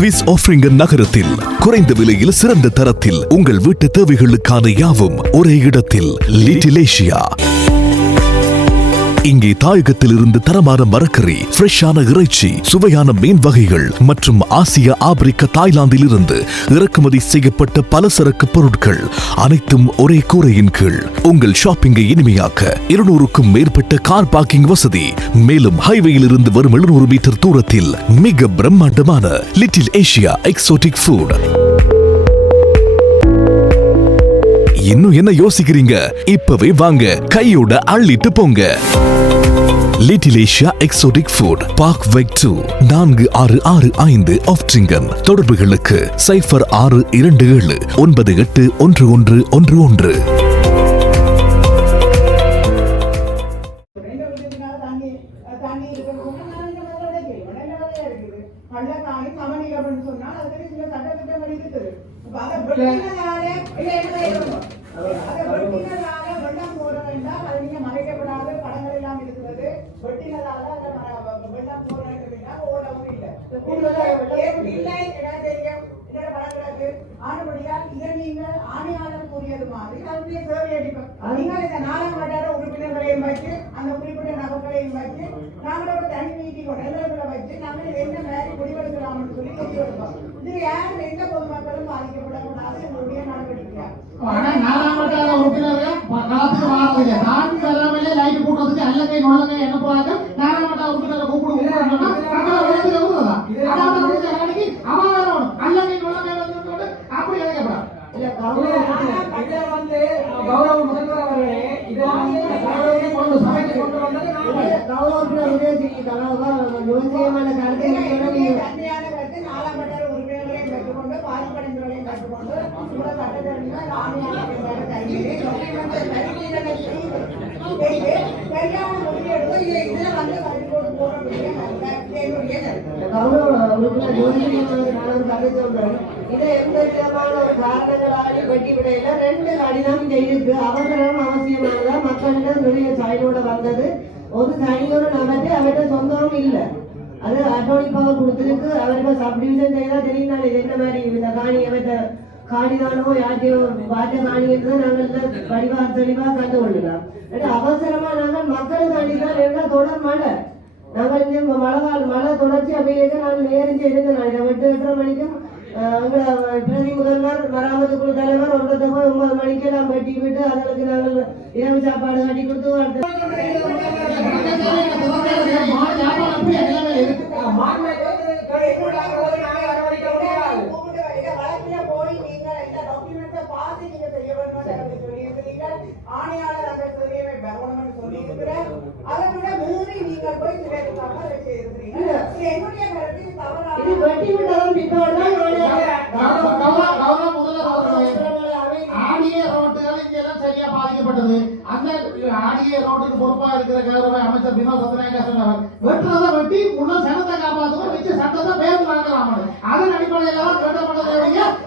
Swiss ஆஃப்ரிங்கன் நகரத்தில் குறைந்த விலையில் சிறந்த தரத்தில் உங்கள் வீட்டு தேவைகளுக்கான யாவும் ஒரே இடத்தில் லிட்டிலேஷியா இங்கே தாயகத்தில் இருந்து தரமான மரக்கறி ஃப்ரெஷ்ஷான இறைச்சி சுவையான மீன் வகைகள் மற்றும் ஆசிய ஆப்பிரிக்க தாய்லாந்தில் இருந்து இறக்குமதி செய்யப்பட்ட பல சரக்கு பொருட்கள் அனைத்தும் ஒரே கூரையின் கீழ். உங்கள் ஷாப்பிங்கை இனிமையாக்க இருநூறுக்கும் மேற்பட்ட கார் பார்க்கிங் வசதி. மேலும் ஹைவேயில் இருந்து வரும் எழுநூறு மீட்டர் தூரத்தில் மிக பிரம்மாண்டமான லிட்டில் ஏஷியா எக்ஸோட்டிக் ஃபுட் இன்னும் என்ன யோசிக்கிறீங்க? இப்பவே வாங்க. கையோட அள்ளிட்டு போங்க. Little Asia exotic food park veg two நான்கு ஆறு ஆறு ஐந்து ஆப்டிங்கன் தொடர்புகளுக்கு சைஃபர் ஆறு இரண்டு ஏழு ஒன்பது எட்டு ஒன்று ஒன்று ஒன்று ஒன்று. கூறியது மாதிரி நீங்கள் இந்த நாலாம் வட்டார உறுப்பினர்களையும் வச்சு அந்த குறிப்பிட்ட நபர்களையும் வச்சு நாங்கள் ஒரு தனி மீட்டிங் நிலவரங்களை வச்சு நாங்கள் என்ன மாதிரி முடிவெடுக்கலாம்னு சொல்லி தெரிய இது யாரும் எந்த பொதுமக்களும் பாதிக்கப்படக்கூடாது. எங்களுடைய நடவடிக்கை. ஆனா நாலாம் வட்டார உறுப்பினர்கள் களத்துக்கு வாரதில்லை நான் வராமலே லைட் கூட்டத்துக்கு அல்லகை நுழங்கை என்ன போறாங்க நாலாம் வட்டார உறுப்பினரை கூப்பிடு கூப்பிடுறோம்னா மக்களை உழைச்சு வருவதா அதாவது முடிஞ்ச வேலைக்கு அவன் வரணும் அல்லகை நுழங்கை வந்து அப்படி இழைக்கப்படாது இதை வந்து கௌரவ முதல்வர் அவர்களே இதை வந்து கௌரவத்தை கொண்டு சபைக்கு கொண்டு வந்தது நாங்கள் தன்மையான கருத்து நாலாம் வட்டார உறுப்பினர்களையும் பெற்றுக்கொண்டு பாதிப்படைந்தவர்களையும் பெற்றுக்கொண்டு கூட சட்டத்தரணிகள் ஆணையாளர் என்பதை கையிலே நீதிமன்ற பரிசீலனை செய்து செய்து சரியான முடிவெடுத்து இதை இதுல வந்து பறிபோட்டு போட முடியும் என்னுடைய கருத்து கௌரவ உறுப்பினர் ஜோதிமணி நான் ஒரு கதை சொல்றேன் இதை எந்த விதமான ஒரு காரணங்களாலே வெட்டி விடையில ரெண்டு கடிதம் இங்க அவசரம் அவசியமானதா மக்களிடம் நிறைய சைனோட வந்தது. ஒரு தனியொரு நபர்கிட்ட அவர்கிட்ட சொந்தமும் இல்லை. அது அட்டோனிக் பவர் கொடுத்துருக்கு. அவருக்கு சப்டிவிஷன் செய்தா தெரியும் நான் இது என்ன மாதிரி இந்த காணி அவர்கிட்ட காணிதானோ யார்ட்டையும் பாட்ட காணின்னு நாங்கள் வடிவா தெளிவாக கண்டு கொள்ளலாம் அது அவசரமா நாங்கள் மக்களுக்கு அடிதான் என்ன தொடர் மழை. நாங்கள் இங்கே மழை மழை தொடர்ச்சி அப்படியே நான் நேரிஞ்சு இருந்தேன் நான் இதை எட்டு எட்டரை மணிக்கும் அஹ், பிரதி முதல்வர் மராமத்து குழு தலைவர் ஒன்பது ஒன்பது மணிக்கு எல்லாம் வெட்டி விட்டு அதற்கு நாங்கள் இரவு சாப்பாடு கட்டி கொடுத்து அடுத்து நீங்கள் ஆணையாளர் அந்த சொல்லியவை அதை விட நீங்கள் போய் சிலைக்காக அதை என்னுடைய கருத்து இது இது தவறான வெட்டி விட்டதும் பிற்பாடு தான் கௌரவ கௌரவ கௌரவ முதல்வர் அவர்களே அவசரங்களை அவை ஆடிய ரோட்டுகள் இங்க எல்லாம் சரியா பாதிக்கப்பட்டது. அந்த ஆடிய ரோட்டுக்கு பொறுப்பா இருக்கிற கௌரவ அமைச்சர் வினோத் சத்யநாயகா சொன்னவர் வெட்டுறதை வெட்டி முன்ன சனத்தை காப்பாற்றுவோம் மிச்ச சட்டத்தை பேர்ந்து வாங்கலாம் அதன் அடிப்படையில் தான் கட்டப்பட்டதை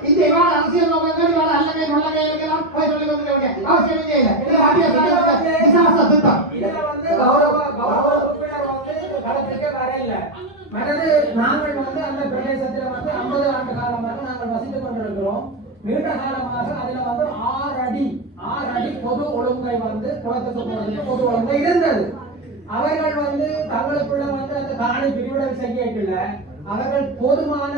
இந்த இவாட அரசியல் நோக்கங்கள் இவாட அல்ல கை நல்ல கை இருக்கலாம் போய் சொல்லி வந்துருக்க வேண்டிய அவசியம் இல்லை. இது மத்திய விசாச திட்டம். இதுல வந்து கௌரவ கௌரவ உறுப்பினர் வந்து களத்துக்கே வரையில மற்றது நாங்கள் வந்து அந்த பிரதேசத்தில் வந்து ஐம்பது ஆண்டு காலமாக நாங்கள் வசித்துக் கொண்டிருக்கிறோம். நீண்ட காலமாக அதுல வந்து ஆறு அடி ஆறு அடி பொது ஒழுங்கை வந்து குளத்துக்கு பொது ஒழுங்கை இருந்தது. அவர்கள் வந்து தங்களுக்குள்ள வந்து அந்த காணி பிரிவிடல் செய்யல அவர்கள் போதுமான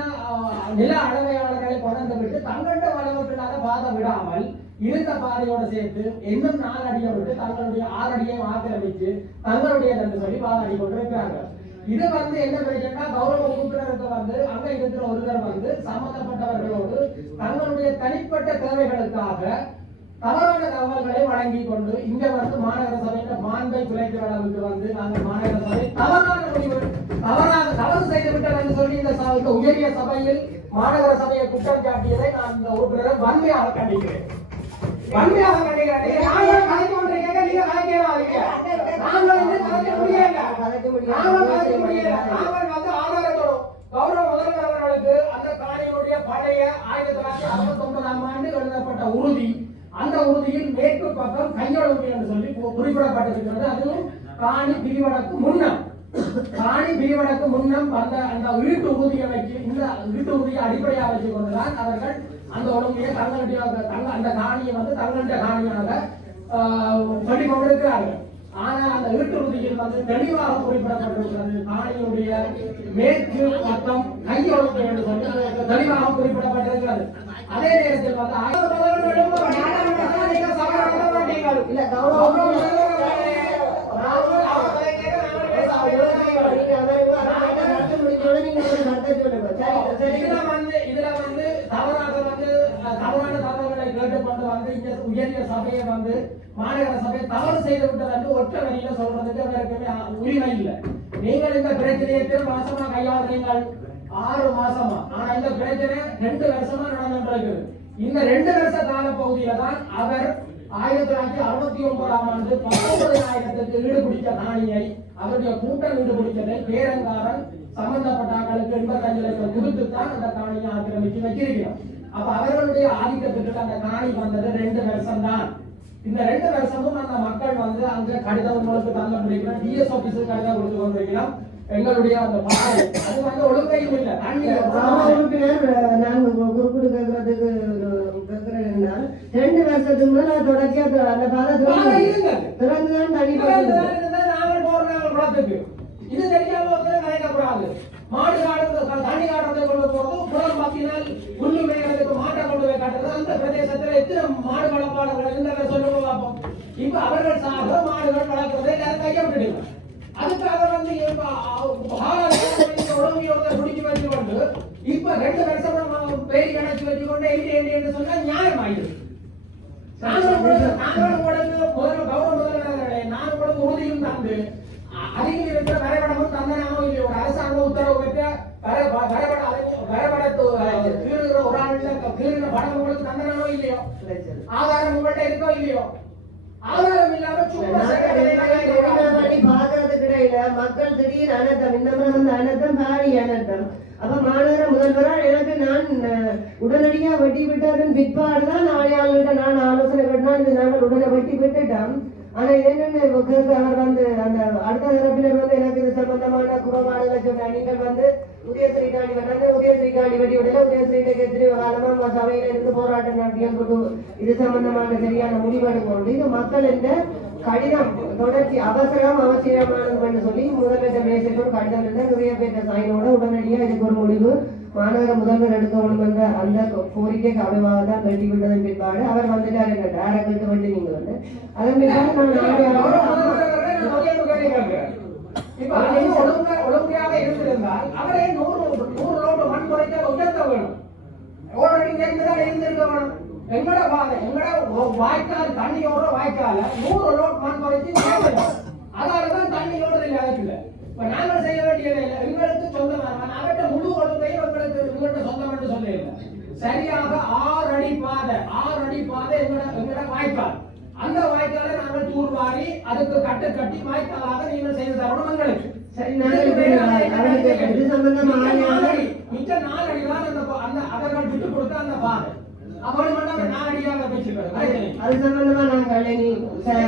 நில அளவையாளர்களை கொண்டு விட்டு தங்களுடைய வளவற்றினால பாதை விடாமல் இருந்த பாதையோடு சேர்த்து இன்னும் நாலு அடியை விட்டு தங்களுடைய ஆறு அடியை ஆக்கிரமித்து தங்களுடைய என்று சொல்லி பாதாடி கொண்டு இருக்கிறார்கள் இது வந்து என்ன பிரச்சனைனா கௌரவ உறுப்பினருக்கு வந்து அங்க இருக்கிற ஒருவர் வந்து சம்பந்தப்பட்டவர்களோடு தங்களுடைய தனிப்பட்ட தேவைகளுக்காக தவறான தகவல்களை வழங்கி கொண்டு இங்க வந்து மாநகர சபையில மாண்பை குறைக்கிற அளவுக்கு வந்து நாங்கள் மாநகர சபை தவறான முடிவு தவறாக தவறு செய்து விட்டோம் என்று சொல்லி இந்த ச- இந்த உயரிய சபையில் மாநகர சபையை குற்றம் சாட்டியதை நான் இந்த உறுப்பினரை வன்மையாக கண்டிக்கிறேன். வன்மையாக கண்டிக்கிறேன். நாங்கள் நாங்கள் வந்து கலைக்க முடியல. நாங்கள் கலைக்க முடியல. நாங்கள் வந்து கௌரவ முதல்வர் அவர்களுக்கு அந்த காணியினுடைய பழைய ஆயிரத்தி தொள்ளாயிரத்தி அறுபத்தி ஒன்பதாம் ஆண்டு எழுதப்பட்ட உறுதி அந்த உறுதியில் மேற்கு பக்கம் என்று சொல்லி குறிப்பிடப்பட்டிருக்கிறது அதுவும் காணி பிரிவடக்கு முன்னம். காணி பிரிவடக்கு முன்னம் அந்த அந்த வீட்டு உறுதியை வச்சு இந்த வீட்டு உறுதியை அடிப்படையாக வச்சு கொண்டுதான் அவர்கள் அந்த ஒழுங்கையை தங்களுடைய தங்க அந்த காணியை வந்து தங்களுடைய காணியாக சொல்லிக் கொண்டிருக்கிறார்கள் ஆனால் அந்த வீட்டு உறுதியில் வந்து தெளிவாக குறிப்பிடப்பட்டிருக்கிறது காணியுடைய மேற்கு பக்கம் கையொழுக்கு என்று சொல்லி தெளிவாக குறிப்பிடப்பட்டிருக்கிறது. அதே நேரத்தில் வந்து இல்ல கௌரவம் இதுல வந்து இதுல வந்து தவறாக வந்து தவறான தகவல்களை வந்து இந்த உயரிய சபையை வந்து மாநகர சபை தவறு செய்து விட்டது என்று ஒற்றை வழியில சொல்றதுக்கு அவருக்குமே உரிமை இல்லை. நீங்கள் இந்த பிரச்சனையை திரு மாசமா கையாளுறீங்கள் ஆறு மாசமா. ஆனா இந்த பிரச்சனை ரெண்டு வருஷமா நடந்துட்டு இந்த ரெண்டு வருஷ கால பகுதியில தான் அவர் ஆயிரத்தி தொள்ளாயிரத்தி அறுபத்தி ஒன்பதாம் ஆண்டு பத்தொன்பதாயிரத்துக்கு ஈடுபிடித்த காணியை அவருடைய கூட்டம் ஈடுபிடித்ததை பேரங்காரன் சம்பந்தப்பட்ட ஆட்களுக்கு எண்பத்தஞ்சு லட்சம் கொடுத்து தான் அந்த காணியை ஆக்கிரமித்து வச்சிருக்கிறார் அப்ப அவர்களுடைய ஆதிக்கத்துக்கு அந்த காணி வந்தது ரெண்டு வருஷம் தான் இந்த ரெண்டு வருஷமும் அந்த மக்கள் வந்து அங்க கடிதம் உங்களுக்கு தங்க முடிக்கிறோம் டிஎஸ் ஆபீஸுக்கு கடிதம் கொடுத்து கொண்டிருக்கிறோம். எங்களுடைய அந்த பாதை அது வந்து ஒழுங்கையும் இல்லை. நாங்க குறுக்குடு கேட்கறதுக்கு கேட்கிறேன் என்றால் ரெண்டு வருஷத்துக்கு நான் தொடர்ச்சியா அந்த இருந்தது. திறந்துதான் வந்து நாங்கள் போடுறாங்க குளத்துக்கு இது தெரியாம ஒருத்தர் நினைக்கக்கூடாது மாடு காடுறது தண்ணி காடுறதை கொண்டு போறது புறம் பத்தினால் புல்லு மேய்கிறதுக்கு மாட்டை கொண்டு போய் காட்டுறது. அந்த பிரதேசத்துல எத்தனை மாடு வளர்ப்பாளர்கள் இருந்தாங்க சொல்லுங்க பார்ப்போம் இப்ப அவர்கள் சாக மாடுகள் வளர்க்கறதை எல்லாரும் கையை விட்டுடுங்க. அதுக்காக வந்து இப்ப உடம்பியோட குடிச்சு வச்சு கொண்டு இப்ப ரெண்டு வருஷமா பேரி கணக்கு வச்சு கொண்டு எயிட்டி எயிட்டி சொன்னா நியாயம் ஆயிடுது நாங்கள் உங்களுக்கு- நாங்கள் உங்களுக்கு முதல்ல கௌரவ முதல்வர்களே, நான் உங்களுக்கு உறுதியும் தந்து, அருகில் இருக்கிற வரைபடமும் ஒரு அரசாங்க உத்தரவு பெற்ற வரை- வரைபட ஒரு உங்களுக்கு இல்லையோ? ஆதாரம் உங்கள்ட்ட இருக்கோ இல்லையோ? ஆதாரம் இல்லாம சும்மா மக்கள் திடீர் அனர்த்தம் இந்த மாதிரி வந்து அனர்த்தம் பாரி அனர்த்தம். அப்ப மாநகர முதல்வரால் எனக்கு நான் உடனடியா வெட்டி விட்டதன் பிற்பாடுதான் நாளையாளர்கிட்ட நான் ஆலோசனை கட்டினா இது நாங்கள் உடனே வெட்டி விட்டுட்டோம் ஆனா என்னென்ன அவர் வந்து அந்த அடுத்த தரப்பினர் வந்து எனக்கு இது சம்பந்தமான குறைபாடுகளை சொன்ன நீங்கள் வந்து உதய ஸ்ரீகாணி வந்து உதயஸ்ரீகாணி வெட்டி விடல. உதயஸ்ரீ எதிரி காலமா சபையில இருந்து போராட்டம் நடத்தியும் இது சம்பந்தமான சரியான முடிவெடுக்கணும் இது மக்கள் என்ற கடிதம் தொடர்ச்சி அவசரம் அவசியமானது என்று சொல்லி முதலமைச்சர் மேசைக்கு ஒரு கடிதம் இருந்தால் நிறைய பேர் சைனோட உடனடியா இதுக்கு ஒரு முடிவு மாநகர முதல்வர் எடுக்க வேண்டும் என்ற அந்த கோரிக்கைக்கு அமைவாக தான் வெட்டி விட்டதன் பிற்பாடு அவர் வந்துட்டார் என்ற டேரக்ட் வந்து நீங்க வந்து அதன் பிற்பாடு நான் நாளைய ஒழுங்காக இருந்திருந்தால் அவரே நூறு நூறு லோடு மண் குறைக்க உயர்த்த வேணும் ஆல்ரெடி நேர்ந்துதான் இருந்திருக்க வேணும் எங்கட பாதை எங்கட வாய்க்கால் தண்ணியோட வாய்க்கால நூறு லோட் மண் குறைச்சி தேவையில்லை அதனாலதான் தண்ணி ஓடுறது இல்லை இப்ப நாங்கள் செய்ய வேண்டியது இல்லை எங்களுக்கு சொந்தமான அவர்கிட்ட முழு ஒழுங்கையும் எங்களுக்கு எங்கள்கிட்ட சொந்தம் என்று சொல்ல இல்லை சரியாக ஆறு அடி பாதை ஆறு அடி பாதை எங்கட எங்கட வாய்க்கால். அந்த வாய்க்காலை நாங்கள் தூர்வாரி அதுக்கு கட்டு கட்டி வாய்க்காலாக நீங்கள் செய்து தரணும் எங்களுக்கு. மிச்ச நாலடி தான் அந்த அந்த அவர்கள் விட்டு கொடுத்த அந்த பாதை. அது சம்பந்தமா நாங்கள்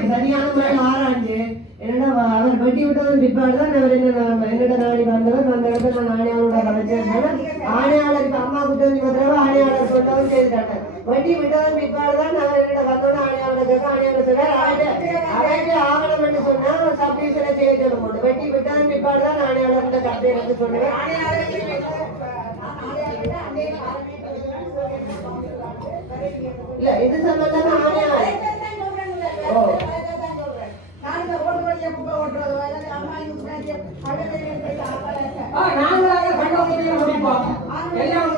சரியான முறையில் ஆராய்ஞ்சு என்னடா அவர் வெட்டி விட்டதன் பிற்பாடுதான் அவர் என்ன என்னிட நாடி வந்தவர் அந்த இடத்துல நான் ஆணையாளரோட கலைச்சிருந்தேன் ஆணையாளருக்கு அம்மா குற்றம் பத்திரவ ஆணையாளர் சொன்னவர் செய்துட்டாங்க வெட்டி விட்டதன் பிற்பாடுதான் அவர் என்னிட வந்தோட ஆணையாளர் கேட்க ஆணையாளர் சொன்னார். ஆவணம் என்று சொன்னா சப்மிஷனை செய்ய சொல்ல முடியும் வெட்டி விட்டதன் பிற்பாடுதான் ஆணையாளர் இந்த கருத்தை எனக்கு சொன்னேன். இல்ல இது சம்பந்தமா ஆணையாளர் ஆ, நாங்களாக முடிப்போம் எல்லாம்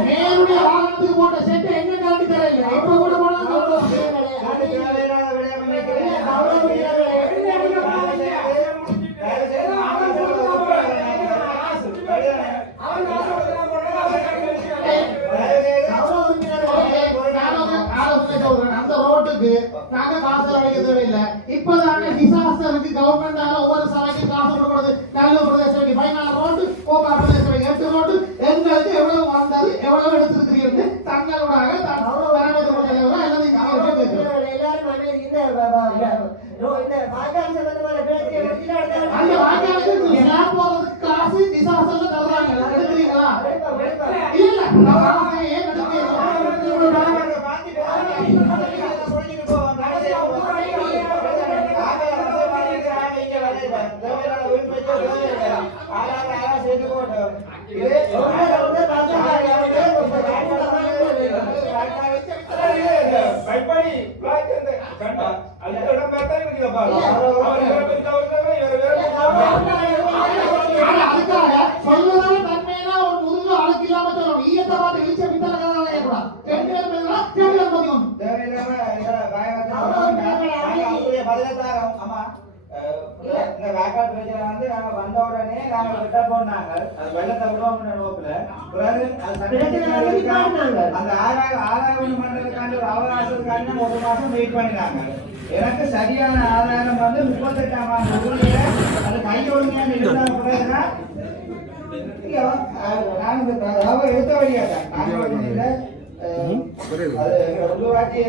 நேருடைய வாகனத்துக்கு போட்ட செட்டு எங்க காட்டி தரல இப்ப நாங்க காசு அடைக்க தேவையில்லை இப்பதானே டிசாஸ்டருக்கு கவர்மெண்டால ஒவ்வொரு சபைக்கு காசு கொடுக்கிறது. நல்லூர் பிரதேச பதினாலு ரோடு கோபா பிரதேச எட்டு ரோடு எங்களுக்கு எவ்வளவு வந்தது எவ்வளவு எடுத்திருக்கிறீர்கள் தங்களுடைய தலைவர் எல்லாத்தையும் எல்லாரும் வந்து இந்த ஆனா அதுக்காக சொல்வதால தன்மையில ஒரு இந்த வேக்கால் பிரச்சனை வந்து நாங்க வந்த உடனே நாங்க விட்ட போனாங்க. அது வெள்ளத்தை விடுவோம்னு நோக்குல. பிறகு. அந்த ஆறாவது ஆறாவது மண்டலத்துக்காண்டி ஒரு அவகாசத்துக்காண்டி ஒரு மாசம் வெயிட் பண்ணினாங்க. எனக்கு சரியான ஆதாரம் வந்து முப்பத்தெட்டாம் ஆண்டு ஊழிய அது இல்ல, அஹ், நான் எடுத்த அஹ், அது உள்ளூராட்சி